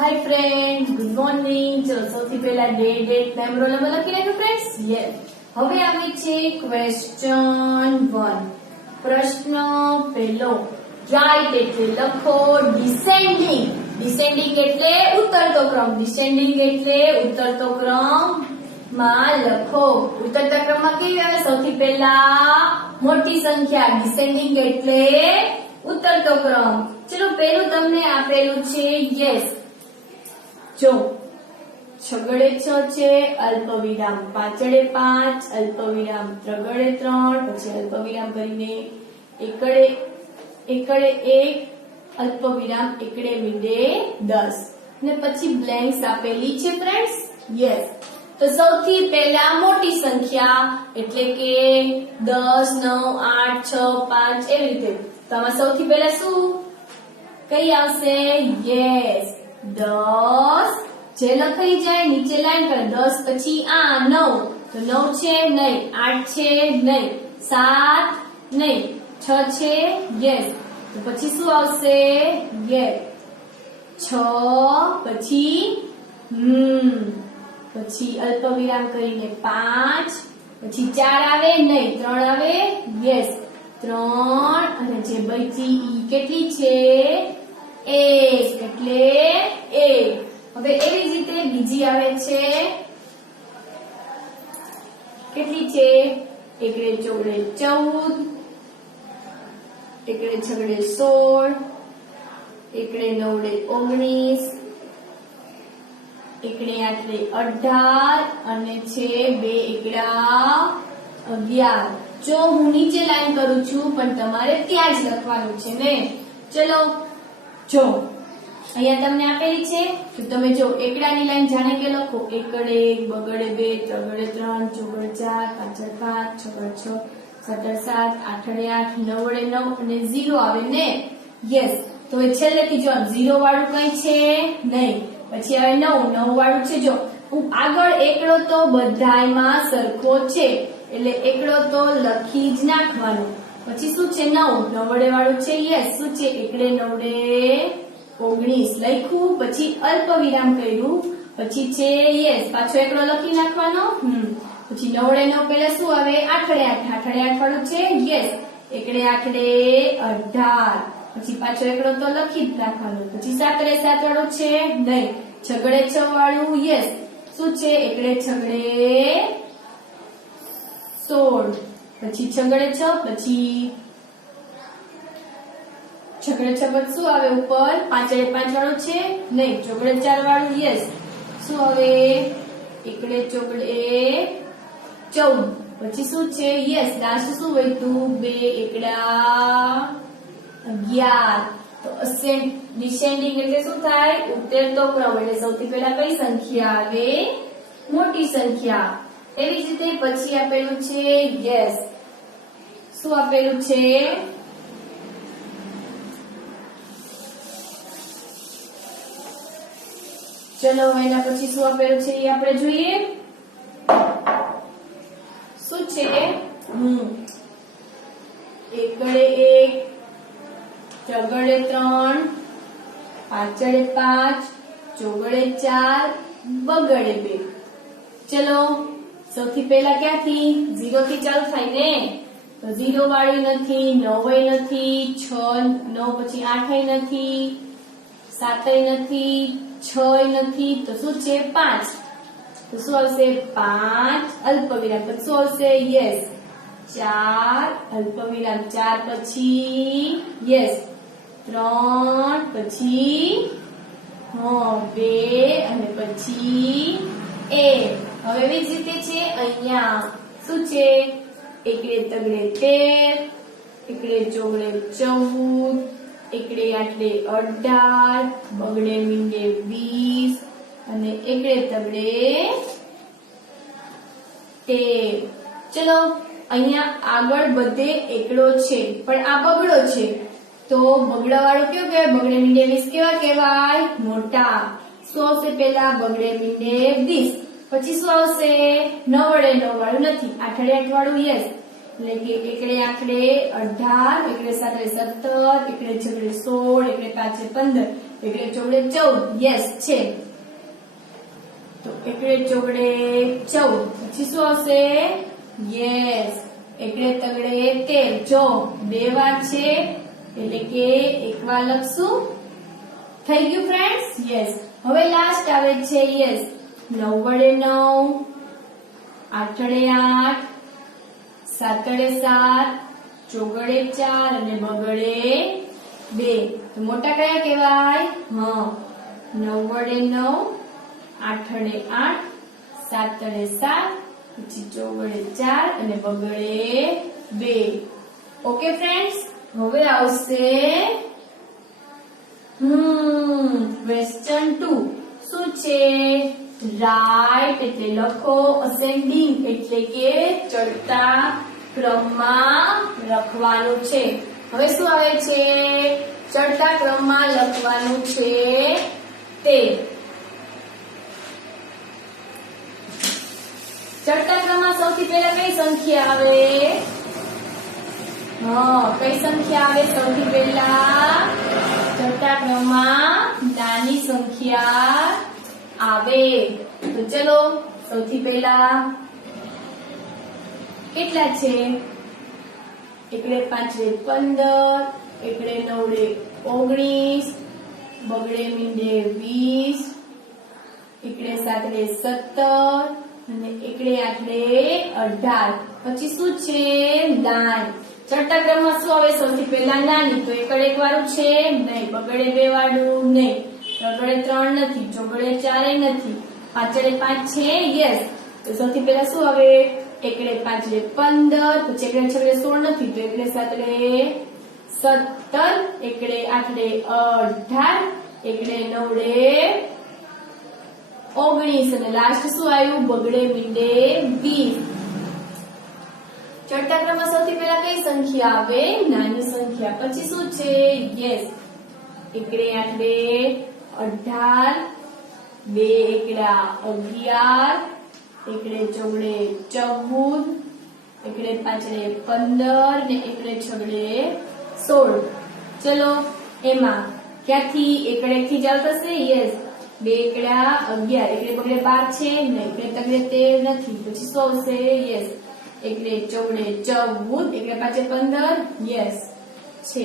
Hi friends, good morning. चलो સૌથી પહેલા ડેટ ટાઈમ રોલ નંબર લખી નાખો फ्रेंड्स। યસ, હવે આવે છે ક્વેશ્ચન 1। પ્રશ્ન પહેલો, રાઇટ એટલે લખો ડિસેન્ડિંગ। ડિસેન્ડિંગ એટલે ઉતરતો ક્રમ, ડિસેન્ડિંગ એટલે ઉતરતો ક્રમમાં લખો। ઉતરતા ક્રમમાં કેવી આવે? સૌથી પહેલા મોટી સંખ્યા, ડિસેન્ડિંગ એટલે ઉતરતો ક્રમ। ચલો પહેલું તમને આપેલું છે યસ, જો છગડે 6 છે, અલ્પવિરામ પાછળે 5, અલ્પવિરામ ત્રગડે 3, પછી અલ્પવિરામ કરીને એકડે 1, અલ્પવિરામ એકડે મીંડે 10 ને પછી બ્લેન્ક્સ આપેલી છે ફ્રેન્ડ્સ। યસ, તો સૌથી પહેલા મોટી સંખ્યા એટલે કે 10, 9, 8, 6, 5 એવી રીતે। તો આમાં સૌથી પહેલા શું કઈ આવશે? યસ, 10 જે લખાઈ જાય નીચે લાઈન પર 10 પછી આ 9, તો 9 છે નહીં, 8 છે નહીં, 7 નહીં, 6 છે યસ, તો પછી શું આવશે? યસ 6 પછી અલ્પવિરામ કરીને 5, પછી 4 આવે નહીં, 3 આવે યસ 3, અને જે બચી ઈ કેટલી છે? 1 એટલે 1। હવે એવી જ રીતે બીજી આવે છે, કેટલી છે? એકડે ચોગડે 14, એકડે છગડે 16, એકડે નવડે 19, એકડે આઠડે 18 અને છે 2 એકડા 11। જો હું નીચે લાઈન કરું છું પણ તમારે ત્યાં જ લખવાનું છે ને। ચલો જો અહીંયા તમને આપેલી છે તો તમે જો એકડાની લાઈન જાણે કે લખો, એકડે 1, બગડે 2, ત્રગડે 3, ચોગડે 4, પાંચડે 5, છગડે 6, સતડે 7, આઠડે 8, નવડે 9 અને 0 આવે ને। યસ, તો એ છેલ્લેથી જો 0 વાળું કઈ છે નહીં, પછી આવે 9 વાળું છે। જો આગળ એકડો તો બધાયમાં સરખો છે એટલે એકડો તો લખી જ નાખવાનો। પછી શું છે? 9 વડે વાળું છે યસ, શું છે? એકડે 9 19 લખ્યું, પછી અલ્પવિરામ કર્યું, પછી છે યસ પાછો એકડો લખી નાખવાનો। પછી 9 વડે 9 પહેલા શું આવે? આઠડે 8 વાળું છે યસ, એકડે 8 18, પછી પાછો એકડો તો લખી જ નાખવાનો। પછી 7 વડે 7 વાળું છે નહીં, છગડે 6 વાળું યસ, શું છે? એકડે છગડે 16, પછી છગડે 6, પછી છગડે 6 પછી શું આવે ઉપર? પાંચડે 5 વાળું છે નહીં, ચોગડે 4 વાળું યસ, શું આવે? એકડે ચોગડે 14, પછી શું છે? યસ લાસ્ટ શું વધ્યું? 2 એકડા 11। તો ડિસેન્ડિંગ એટલે શું થાય? ઉતરતો ક્રમ, એટલે સૌથી પહેલા કઈ સંખ્યા આવે? મોટી સંખ્યા। એવી જ રીતે પછી આપેલું છે યસ, શું આપેલું છે? ચલો એના પછી શું આપેલું છે એ આપણે જોઈએ। શું છે? એકડે 1, ત્રગડે 3, પાંચડે 5, ચોગડે 4, બગડે 2। ચલો સૌથી પહેલા ક્યાંથી? 0 થી ચાલુ થાય ને, તો 0 વાળી નથી, 9 નથી, 6 9 પછી 8 નથી, 7 નથી, 6 નથી, તો શું છે? 5, તો શું આવશે? 5 અલ્પવિરામ પછી શું આવશે? યસ 4 અલ્પવિરામ 4 પછી યસ 3, પછી 2 અને પછી 1। હવે એવી જ રીતે છે અહીંયા શું છે? એકડે તગડે 13, એકડે ચોગડે 14, એકડે આઠડે 18, બગડે મીંડે 20 અને એકડે તગડે 13। ચલો અહીંયા આગળ બધે એકડો છે પણ આ બગડો છે, તો બગડા વાળું કેવું કહેવાય? બગડે મીંડે 20 કેવા કહેવાય? મોટા। શું આવશે પહેલા? બગડે મીંડે 20, પછી શું આવશે? 9 વડે 9 વાળું નથી, આઠડે 8 વાળું યસ, એટલે કે એકડે 8 18, એકડે 7 17, એકડે 6 16, એકડે 5 15, એકડે ચોગડે 14 યસ છે તો એકડે ચોગડે 14 પછી શું આવશે યસ એકડે તગડે 13 જો બે વાર છે એટલે કે એક વાર લખશું થઈ ગયું ફ્રેન્ડ્સ યસ હવે લાસ્ટ આવે છે યસ 9 વડે 9 8 વડે 8 7 વડે 7 ચોગડે 4 અને બગડે 2 તો મોટા કયા કહેવાય 9 વડે 9 8 વડે 8 7 વડે 7 પછી ચોગડે 4 અને બગડે 2 ઓકે ફ્રેન્ડ્સ હવે આવશે ક્વેશ્ચન 2 શું છે રાઇટ એટલે લખો અસેન્ડિંગ એટલે કે ચડતા ક્રમમાં લખવાનું છે હવે શું આવે છે ચડતા ક્રમમાં લખવાનું છે તે ચડતા ક્રમમાં સૌથી પહેલા કઈ સંખ્યા આવે કઈ સંખ્યા આવે સૌથી પહેલા ચડતા ક્રમમાં નાની સંખ્યા આવે તો ચલો સૌથી પહેલા કેટલા છે એકડે 5 15 એકડે 9 19 બગડે મીંડે 20 એકડે 7 17 અને એકડે 8 18 પછી શું છે દાન ચડતા ક્રમમાં શું આવે સૌથી પહેલા નાની તો એકડે એક વાળું છે નહીં બગડે બે વાળું નહીં ત્રગડે 3 નથી ચોગડે 4 નથી પાછળે 5 છે યસ તો સૌથી પહેલા શું આવે એકડે 5 15 પછી એકડે 6 16 નથી તો એકડે 7 17 એકડે 8 18 એકડે 9 19 અને લાસ્ટ શું આવ્યું બગડે મીંડે 20 ચડતા ક્રમમાં સૌથી પહેલા કઈ સંખ્યા આવે નાની સંખ્યા પછી શું છે યસ એકડે 8 18 બે એકડા 11 એકડે ચોગડે 14 એકડે 5 15 ને એકડે 6 16 ચલો એમાં ક્યાંથી એકડે થી જ આવશે યસ બે એકડા 11 એકડે બગડે 12 છે ને એકડે તગડે 13 નથી પછી શું આવશે યસ એકડે ચોગડે 14 એકડે 5 15 યસ છે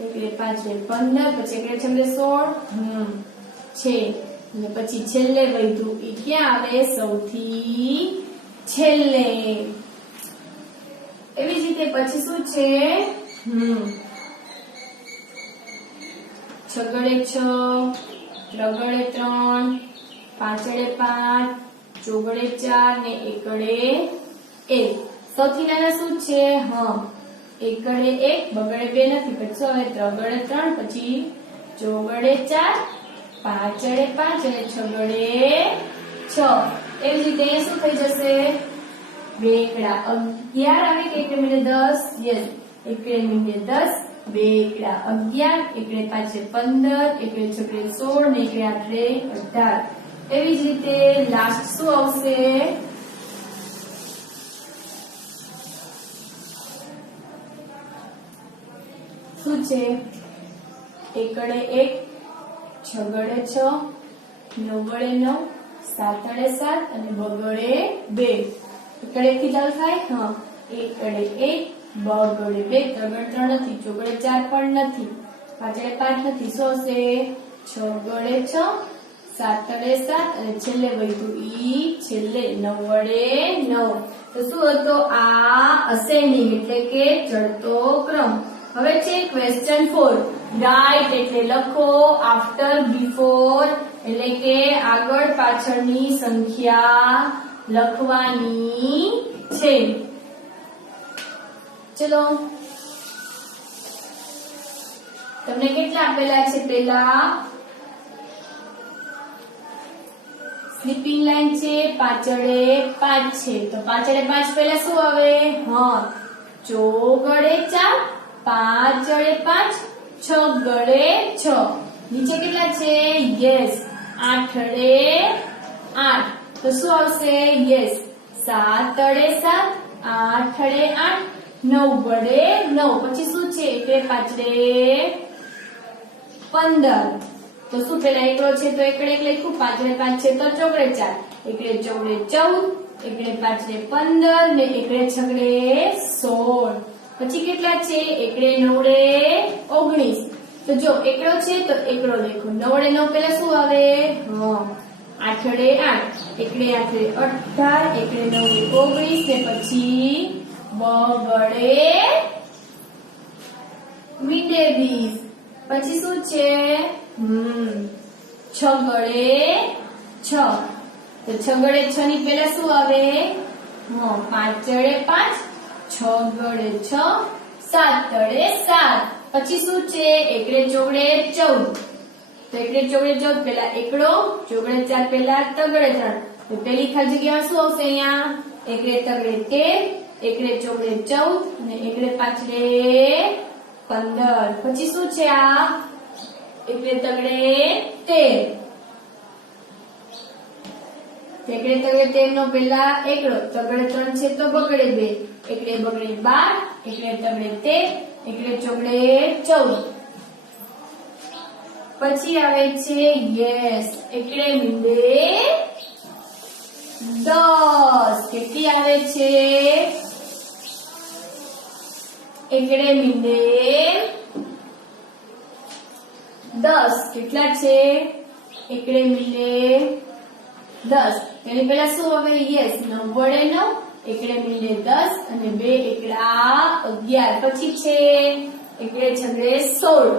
એકડે 5 15 પછી એકડે 6 16 છે અને પછી છેલ્લે વધ્યું એ ક્યાં આવે સૌથી છેલ્લે એવી જ રીતે પછી શું છે છગડે 6 ત્રગડે 3 પાંચડે 5 ચોગડે 4 ને એકડે 1 સૌથી નાના શું છે એકડે 1 બગડે 2 નથી પછી હવે ત્રગડે 3 પછી ચોગડે 4 પાંચડે 5 અને છગડે 6 એવી રીતે અહીંયા શું થઈ જશે બે એકડા 11 આવે કે એકડે મીંડે 10 યસ એકડે મીંડે 10 બે એકડા 11 એકડે 5 15 એકડે 6 16 ને એકડે 8 18 એવી જ રીતે લાસ્ટ શું આવશે શું છે એકડે 1 છગડે 6 નવડે 9 સાતડે 7 અને બગડે 2 એકડે થી ચાલુ થાય એકડે 1 બગડે 2 ત્રગડે 3 નથી ચોગડે 4 પણ નથી પાંચડે 5 નથી શું હશે છગડે 6 સાતડે 7 અને છેલ્લે વધ્યું ઈ છેલ્લે નવડે 9 તો શું હતો આ અસેન્ડિંગ એટલે કે ચડતો ક્રમ હવે છે ક્વેશ્ચન 4 રાઇટ એટલે લખો આફ્ટર બિફોર એટલે કે આગળ પાછળની સંખ્યા લખવાની છે ચલો તમને કેટલા આપેલા છે પેલા સ્લીપિંગ લાઈન છે પાછળે 5 છે તો પાછળે 5 પહેલા શું આવે ચોગડે 4 પાંચડે 5 છગડે 6 નીચે કેટલા છે યસ આઠડે 8 તો શું આવશે યસ સાતડે 7 આઠડે 8 નવડે 9 પછી શું છે એટલે પાંચડે 15 તો શું પેલા એકડો છે તો એકડે એક લખ્યું, 5 ને 5 છે તો ચોકડે 4, એકડે ચોકડે 14, એકડે 5 ને 15 ને એકડે છગડે 16. પછી કેટલા છે? એકડે 9 ને 19. તો જો એકડો છે તો એકડો લખો, 9 ને 9 પેલા શું આવે? 8 ને 8, એકડે 8 ને 18, એકડે 9 ને 19 ને પછી બગડે મીંડે 20. પછી શું છે? છગડે 6. તો છગડે 6 ની પેલા શું આવે? 5 ચડે 5, 6 ગડે 6, 7 તળે 7. પછી શું છે? એકડે ચોકડે 14. તો એકડે ચોકડે 14 પેલા એકડો, ચોકડે 4 પેલા તગડે 3. તો પેલી ખાલી જગ્યામાં શું આવશે? અહીંયા એકડે તગડે 13, એકડે ચોકડે 14 અને એકડે પાછળે 15. પછી શું છે? આ એકડે તગડે 13. એકડે તગડે 13 નો પેલા એકડો, તગડે 3 છે તો બગડે 2, એકડે બગડે 12, એકડે તગડે 13, એકડે ચોકડે 14. પછી આવે છે યસ, એકડે મીંડે 10. કેટલી આવે છે? એકડે મીંડે 10. કેટલા છે? એકડે મીંડે 10. એની પહેલા શું આવે? યસ, 9 વડે 9, એકડે મીંડે 10 અને 2 એકડા 11. પછી છે એકડે છગડે 16.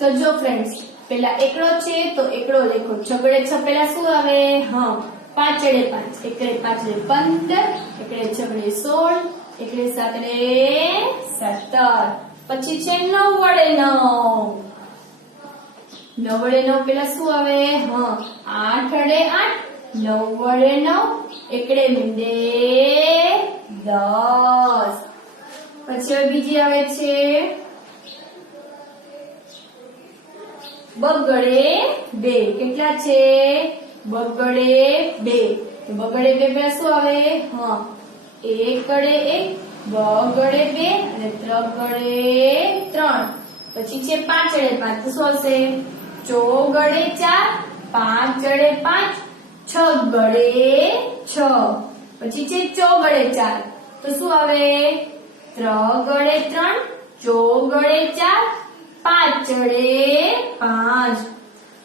તો જો ફ્રેન્ડ્સ, પેલા એકડો છે તો એકડો લખો, છગડે 6 પેલા શું આવે? 5 ચડે 5, એકડે 5 ને 15, એકડે છગડે 16, એકડે 7 ને 17. પછી છે 9 વડે 9. 9 વડે 9 પેલા શું આવે? 8 વડે 8, 9 વડે 9, એકડે મીંડે 10. પછી હવે બીજી આવે છે બગડે 2. કેટલા છે? બગડે 2. તો બગડે 2 પેલા શું આવે? 1 ગડે 1, બગડે 2 અને 3 ગડે 3. પછી છે 5 ચડે 5 તો શું આવશે? 4 ગડે 4, 5 ચડે 5, 6 ગડે 6. પછી છે 4 ગડે 4 તો શું આવે? 3 ગડે 3, 4 ગડે 4, 5 ચડે 5.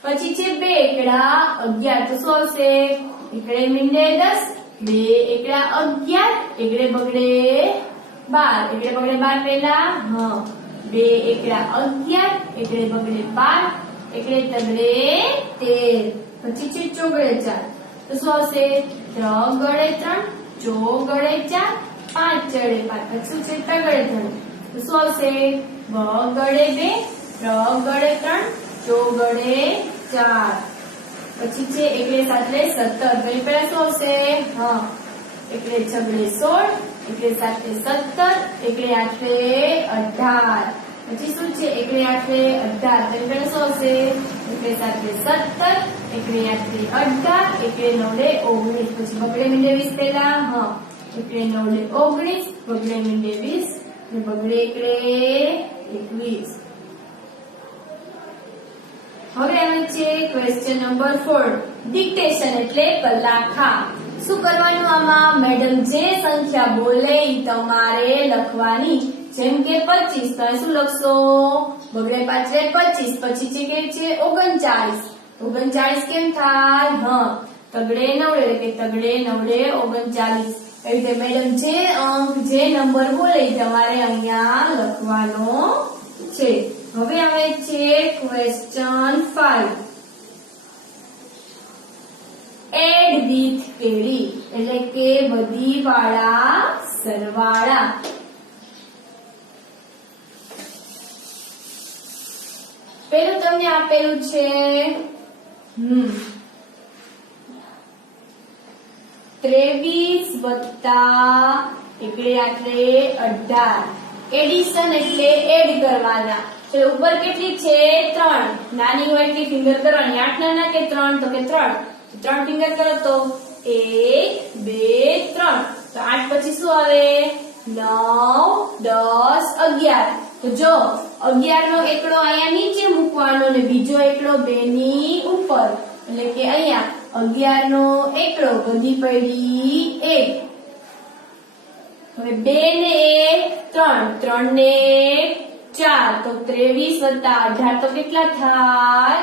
પછી છે 2 એકડા 11 તો શું આવશે? એકડે મીંડે 10, 2 એકડા 11, એકડે બગડે 12, એકડે બગડે 12 પેલા 2 એકડા 11, એકડે બગડે 12, એકડે તગડે 13. પછી છે ચોગડે 4 તો શું આવશે? 3 ગડે 3, 4 ગડે 4, 5 ચડે 5. પછી શું છે? તગડે 3 તો શું આવશે? બગડે 2, 3 ગડે 3, 4 ગડે 4. પછી છે એકડે 7 17. પેલા શું આવશે? એકડે છગડે 16, એકડે 7 17, એકડે 8 18. પછી શું છે? એકડે 8 18. પેલા શું આવશે? એકડે 7 17, એકડે 8 18, એકડે 9 19. પછી બગડે મીંડે 20 પેલા એકડે 9 19, બગડે મીંડે 20 અને બગડે એકડે 21. હવે આવે છે ક્વેશ્ચન નંબર 4. ડિક્ટેશન એટલે કલાખા. શું કરવાનું આમાં? મેડમ જે સંખ્યા બોલે ઈ તમારે લખવાની. જેમ કે 25 તો શું લખશો? બગડે 5 25. પછી છે કે છે 39. 39 કેમ થાય? તગડે 9 એટલે કે તગડે 9 39. એવી રીતે મેડમ જે અંક જે નંબર બોલે ઈ તમારે અહીંયા લખવાનો છે. હવે આવે છે ક્વેશ્ચન 5. એડ વિથ કેરી એટલે કે બધી વાળા સરવાળા. પેલું તમને આપેલું છે 23 વત્તા એકડે 18. એડિશન એટલે એડ કરવાના. તો ઉપર કેટલી છે? 3. નાની હોય એટલી ફિંગર કરવાની. 8 નાના કે 3? તો કે 3. 3 ફિંગર કરો તો 1 2 3. તો 8 પછી શું આવે? 9 10 11. તો તો જો 11 નો એકડો અહીંયા નીચે મૂકવાનો ને બીજો એકડો 2 ની ઉપર, એટલે કે અહીંયા 11 નો એકડો વધી પડી 1. હવે 2 ને 1 3, 3 ને 1 4, તો 23 વત્તા 18 તો કેટલા થાય?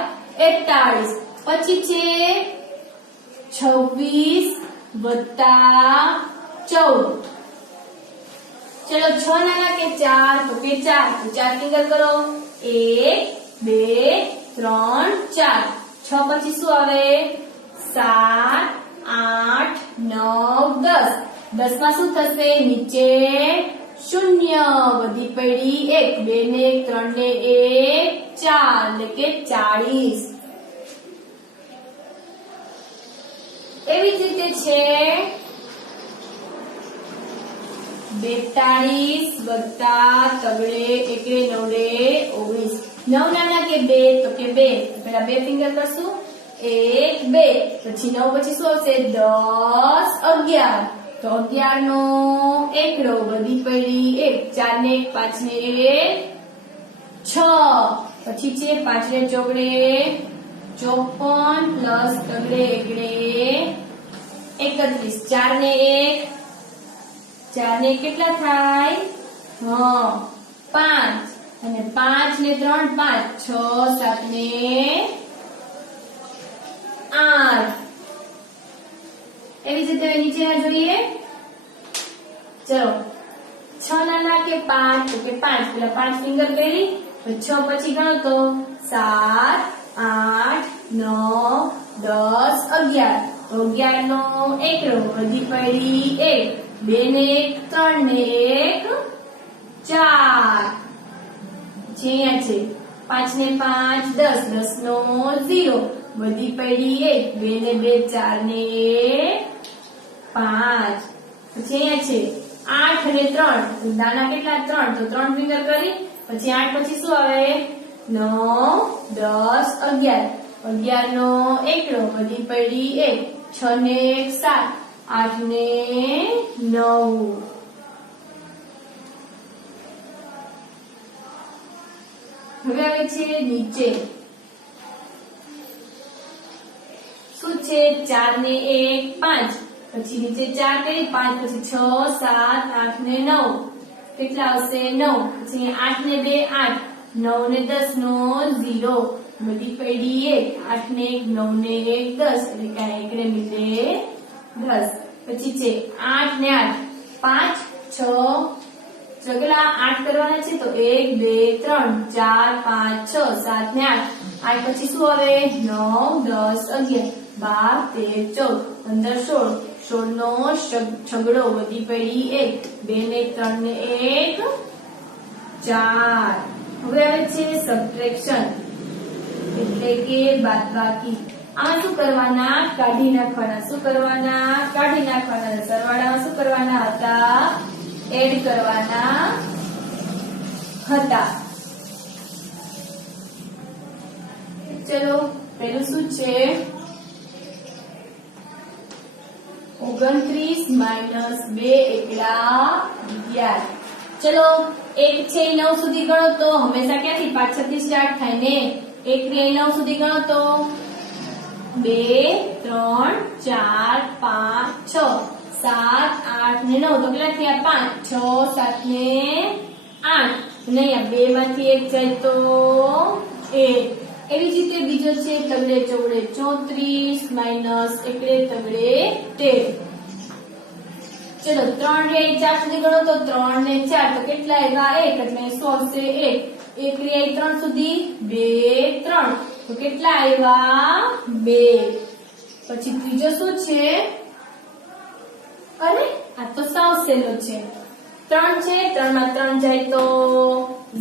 41. પછી છે 26 વત્તા 14. चलो 6 नाना के 4, तो के 4, तो 4 फिंगर करो 1 2 3 4. 6 પછી શું આવે? 7 8 9 10. 10 માં શું થશે? નીચે 0 વધી પડી 1, 2 ને 1 3 ને 1 4, એટલે કે 40. એવી જ રીતે છે 42 વત્તા તગડે એકડે નવડે 19. 9 નાના કે 2, તો કે 2. પેલા 2 ફિંગર કરશું 1 2. પછી 9 પછી શું આવશે? 10 11. તો 11 નો એકડો વધી પડી 1, 4 ને 1 5 ને 1 6. પછી છે 5 ને ચોગડે 54 પ્લસ તગડે એકડે 31. 4 ને 1 4 ને કેટલા થાય? 5. અને 5 ને 3 5, 6 7 ને 8. એવી જ રીતે નીચેના જોઈએ. ચલો 6 નાના કે 5, તો કે 5. પેલા 5 ફિંગર કરી, તો 6 પછી ગણો તો 7 8 9 10 11. તો 11 નો એકડો વધી પડી 1, 2 ને 1 3 ને 1 4. અહીંયા છે 5 ને 5 10, 10 નો 0 વધી પડી 1, 2 ને 2 4 ને 5. પછી અહીંયા છે 8 ને 3, દાના કેટલા? 3, તો 3 ફિંગર કરી, પછી 8 પછી શું આવે? 9 10 11. 11 નો એકડો વધી પડી 1, 6 ને 1 7, 8 ને 9. હવે આવે છે નીચે. શું છે? 4 ને 1 5. પછી નીચે 4 કરી, 5 પછી 6 7 8 ને 9. કેટલા આવશે? 9. પછી 8 ને 2 8, 9 ને 10 નો 0 વધી પડી 1, 8 ને 1 9 ને 1 10, એટલે કે એકડે મિલે 10. પછી છે 8 ને 8 5 6. કેટલા 8 કરવાના છે? તો 1 2 3 4 5 6 7 ને 8. 8 પછી શું આવે? 9 10 11 12 13 14 15 16. 16 નો છગડો વધી પડી 1, 2 ને 3 ને 1 4. હવે આવે છે સબટ્રેક્શન, એટલે કે બાદબાકી. આમાં શું કરવાના? કાઢી નાખવાના. શું કરવાના? કાઢી નાખવાના. સરવાળામાં શું કરવાના હતા? એડ કરવાના હતા. ચલો પેલું શું છે? 29 માઇનસ 2 એકડા 11. ચલો 1 છે 9 સુધી ગણો તો હંમેશા ક્યાંથી? પાછળથી સ્ટાર્ટ થાય ને. 1 થી 9 સુધી ગણો તો 2 3 4 5 6 7 8 ને 9. તો કેટલા થયા? 5 6 7 ને 8. નહીં, 2 માંથી 1 જાય તો 1. એવી જ રીતે બીજો છે તગડે ચૌડે 34 માઇનસ એકડે તગડે 13. ચલો 3 રે 4 સુધી ગણો તો 3 ને 4, તો કેટલા આવ્યા? 1, એટલે શું આવશે? 1. 1 રે 3 સુધી 2 3, તો કેટલા આવ્યા? 2. પછી ત્રીજો શું છે? અરે આ તો સાવ સહેલો છે. 3 છે, 3 માં 3 જાય તો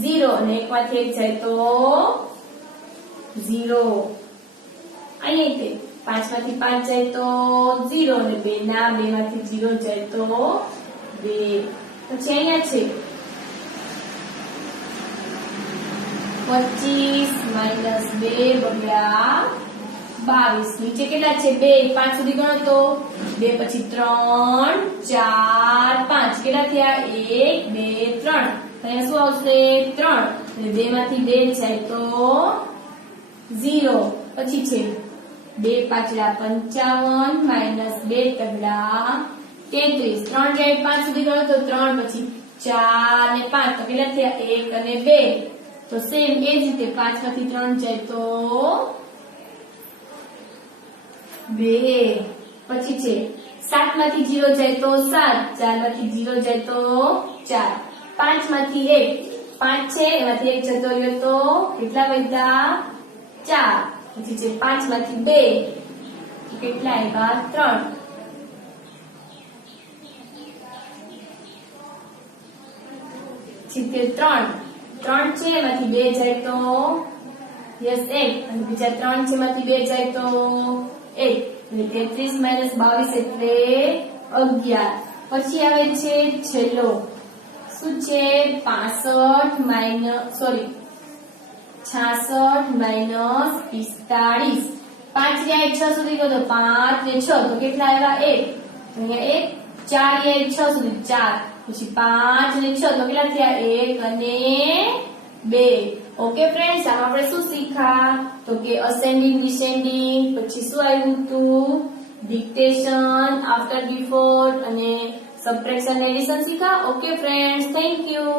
0, અને 1 માંથી 1 જાય તો 0. અહીંયા તે 5 માંથી 5 જાય તો 0, અને 2 ના 2 માંથી 0 જાય તો 2. પછી અહીંયા છે 25 માઇનસ 2 બગડા 22. નીચે કેટલા છે? 2 5 સુધી ગણો તો 2 પછી 3 4 5. કેટલા થયા? 1 2 3. અહીંયા શું આવશે 3 અને 2 માંથી 2 જાય તો 0 પછી છે 2 પાછલા 55 માઇનસ 2 તગડા 33 3 જાય 5 સુધી ગયો તો 3 પછી 4 અને 5 તો કેટલા થયા 1 અને 2 તો સેમ એ જ રીતે 5 માંથી 3 જાય તો 2 પછી છે 7 માંથી 0 જાય તો 7 4 માંથી 0 જાય તો 4 5 માંથી 1 5 છે એમાંથી 1 જતો રહ્યો તો કેટલા વધ્યા 4 પછી છે 5 માંથી 2 કેટલા આવ્યા 3 છે 3 છે એમાંથી 2 જાય તો યસ 1 અને બીજા 3 છે એમાંથી 2 જાય તો 1 એટલે 33 માઇનસ 22 એટલે 11 પછી આવે છે છેલ્લો શું છે 65 માઇનસ 66 માઇનસ 45 5 રહ્યા 6 સુધી ગયો તો 5 ને 6 તો કેટલા આવ્યા 1 અહીંયા 1 4 રહ્યા 6 સુધી 4 પછી 5 અને 6 તો કેટલા થયા 1 અને 2 ઓકે ફ્રેન્ડ્સ આમાં આપણે શું શીખ્યા તો કે અસેન્ડિંગ ડિસેન્ડિંગ પછી શું આવ્યું હતું ડિક્ટેશન આફ્ટર બિફોર અને સબટ્રેક્શન એડિશન શીખ્યા ઓકે ફ્રેન્ડ્સ થેન્ક યુ